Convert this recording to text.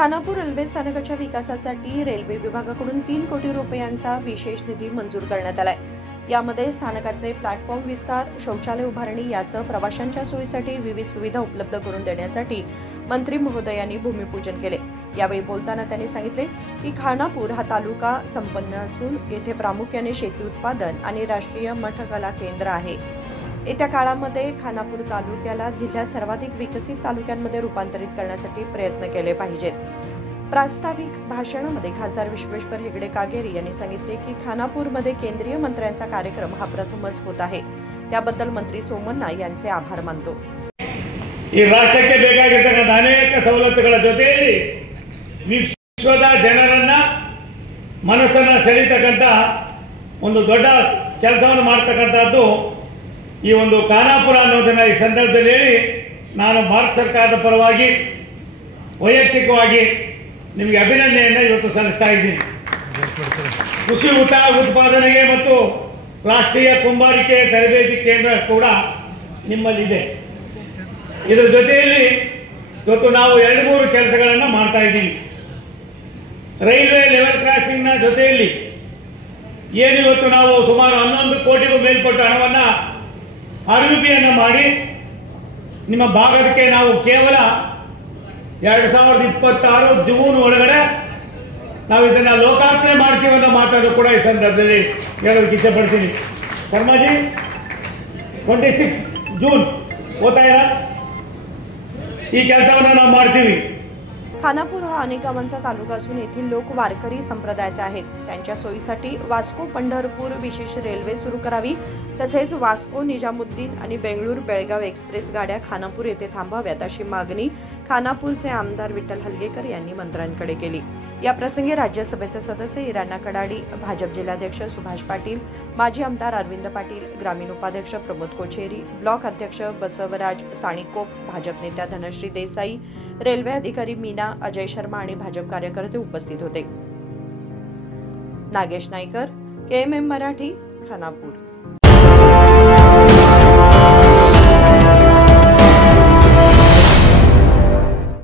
Khanapur railway स्थानकाच्या विकासासाठी railway विभागाकडून 3 कोटी रुपयांचा विशेष निधी मंजूर करण्यात आलाय। यामध्ये स्थानकाचे प्लॅटफॉर्म विस्तार, शौचालय उभारणी यासह प्रवाशांच्या सोयीसाठी विविध सुविधा उपलब्ध करून देण्यासाठी मंत्री महोदयांनी भूमिपूजन केले। यावेळी बोलताना त्यांनी सांगितले की खानापूर हा तालुका संपन्न असून येथे प्रामुख्याने शेती उत्पादन आणि राष्ट्रीय मठकला केंद्र आहे। येत्या काळामध्ये खानापूर तालुक्याला जिल्ह्यात सर्वाधिक विकसित तालुक्यांमध्ये रूपांतरित करण्यासाठी प्रयत्न केले पाहिजेत। प्रास्ताविक भाषणामध्ये खासदार विश्वेश्वर हेगडे कागेरी यांनी सांगितले की खानापूरमध्ये केंद्रीय मंत्र्यांचा कार्यक्रम हा प्रथमच होत आहे। त्याबद्दल मंत्री सोमण्ಣ यांचे आभार मानतो। ಈ ರಾಷ್ಟ್ರಕ್ಕೆ ಬೇಕಾಗಿರತಕ್ಕಂತ ಅನೇಕ ಸವಲತ್ತುಗಳ ಜೊತೆಯಲ್ಲಿ ವಿಶ್ವದ ಜನರನ್ನ ಮನಸ್ಸನ್ನ ಸೆಳೆಯತಕ್ಕಂತ ಒಂದು ದೊಡ್ಡ ಕೆಲಸವನ್ನು ಮಾಡತಕ್ಕಂತದ್ದು ಈ ಒಂದು ಖಾನಾಪುರ ಅನ್ನೋದನ್ನ ಈ ಸಂದರ್ಭದಲ್ಲಿ ಹೇಳಿ ನಾನು ಭಾರತ ಸರ್ಕಾರದ ಪರವಾಗಿ ವೈಯಕ್ತಿಕವಾಗಿ ನಿಮಗೆ ಅಭಿನಂದನೆಯನ್ನು ಇವತ್ತು ಸಲ್ಲಿಸ್ತಾ ಇದ್ದೀನಿ। ಕೃಷಿ ಉತ್ಪಾದನೆಗೆ ಮತ್ತು ರಾಷ್ಟ್ರೀಯ ಕುಂಬಾರಿಕೆ ತರಬೇತಿ ಕೇಂದ್ರ ಕೂಡ ನಿಮ್ಮಲ್ಲಿದೆ। ಇದರ ಜೊತೆಯಲ್ಲಿ ಇವತ್ತು ನಾವು 2-3 ಕೆಲಸಗಳನ್ನು ಮಾಡ್ತಾ ಇದ್ದೀವಿ। ರೈಲ್ವೆ ಲೆವೆಲ್ ಕ್ರಾಸಿಂಗ್ ನ ಜೊತೆಯಲ್ಲಿ ಏನು ಇವತ್ತು ನಾವು ಸುಮಾರು 11 ಕೋಟಿಗೂ ಮೇಲ್ಪಟ್ಟ ಹಣವನ್ನು ಆರ್ಯುಪಿಯನ್ನು ಮಾಡಿ ನಿಮ್ಮ ಭಾಗಕ್ಕೆ ನಾವು ಕೇವಲ 2026 ಜೂನ್ ಒಳಗಡೆ ನಾವು ಇದನ್ನ ಲೋಕಾರ್ಪಣೆ ಮಾಡ್ತೀವಿ ಅನ್ನೋ ಮಾತನ್ನು ಕೂಡ ಈ ಸಂದರ್ಭದಲ್ಲಿ ಹೇಳೋಕೆ ಇಷ್ಟಪಡ್ತೀನಿ। ಶರ್ಮಾಜಿ 26 जून होता है ಈ ಕೆಲಸವನ್ನು ನಾವು ಮಾಡ್ತೀವಿ। खानापूर हा अनेक गावांचा तालुका असून येथील लोक वारकरी संप्रदायाचे आहेत। त्यांच्या सोयीसाठी वास्को पंढरपूर विशेष रेल्वे सुरू करावी, तसेच वास्को निजामुद्दीन आणि बेंगळूर बेळगाव एक्सप्रेस गाड्या खानापूर येथे थांबाव्यात अशी मागणी खानापूरचे आमदार विठ्ठल हलगेकर यांनी मंत्र्यांकडे केली। या प्रसंगी राज्यसभेचे सदस्य इराणा कडाडी, भाजप जिल्हाध्यक्ष सुभाष पाटील, माजी आमदार अरविंद पाटील, ग्रामीण उपाध्यक्ष प्रमोद कोचेरी, ब्लॉक अध्यक्ष बसवराज साणिकोप, भाजप नेत्या धनश्री देसाई, रेल्वे अधिकारी मीना, अजय शर्मा आणि भाजप कार्यकर्ते उपस्थित होते। नागेश नाईकर, KMM मराठी, खानापूर।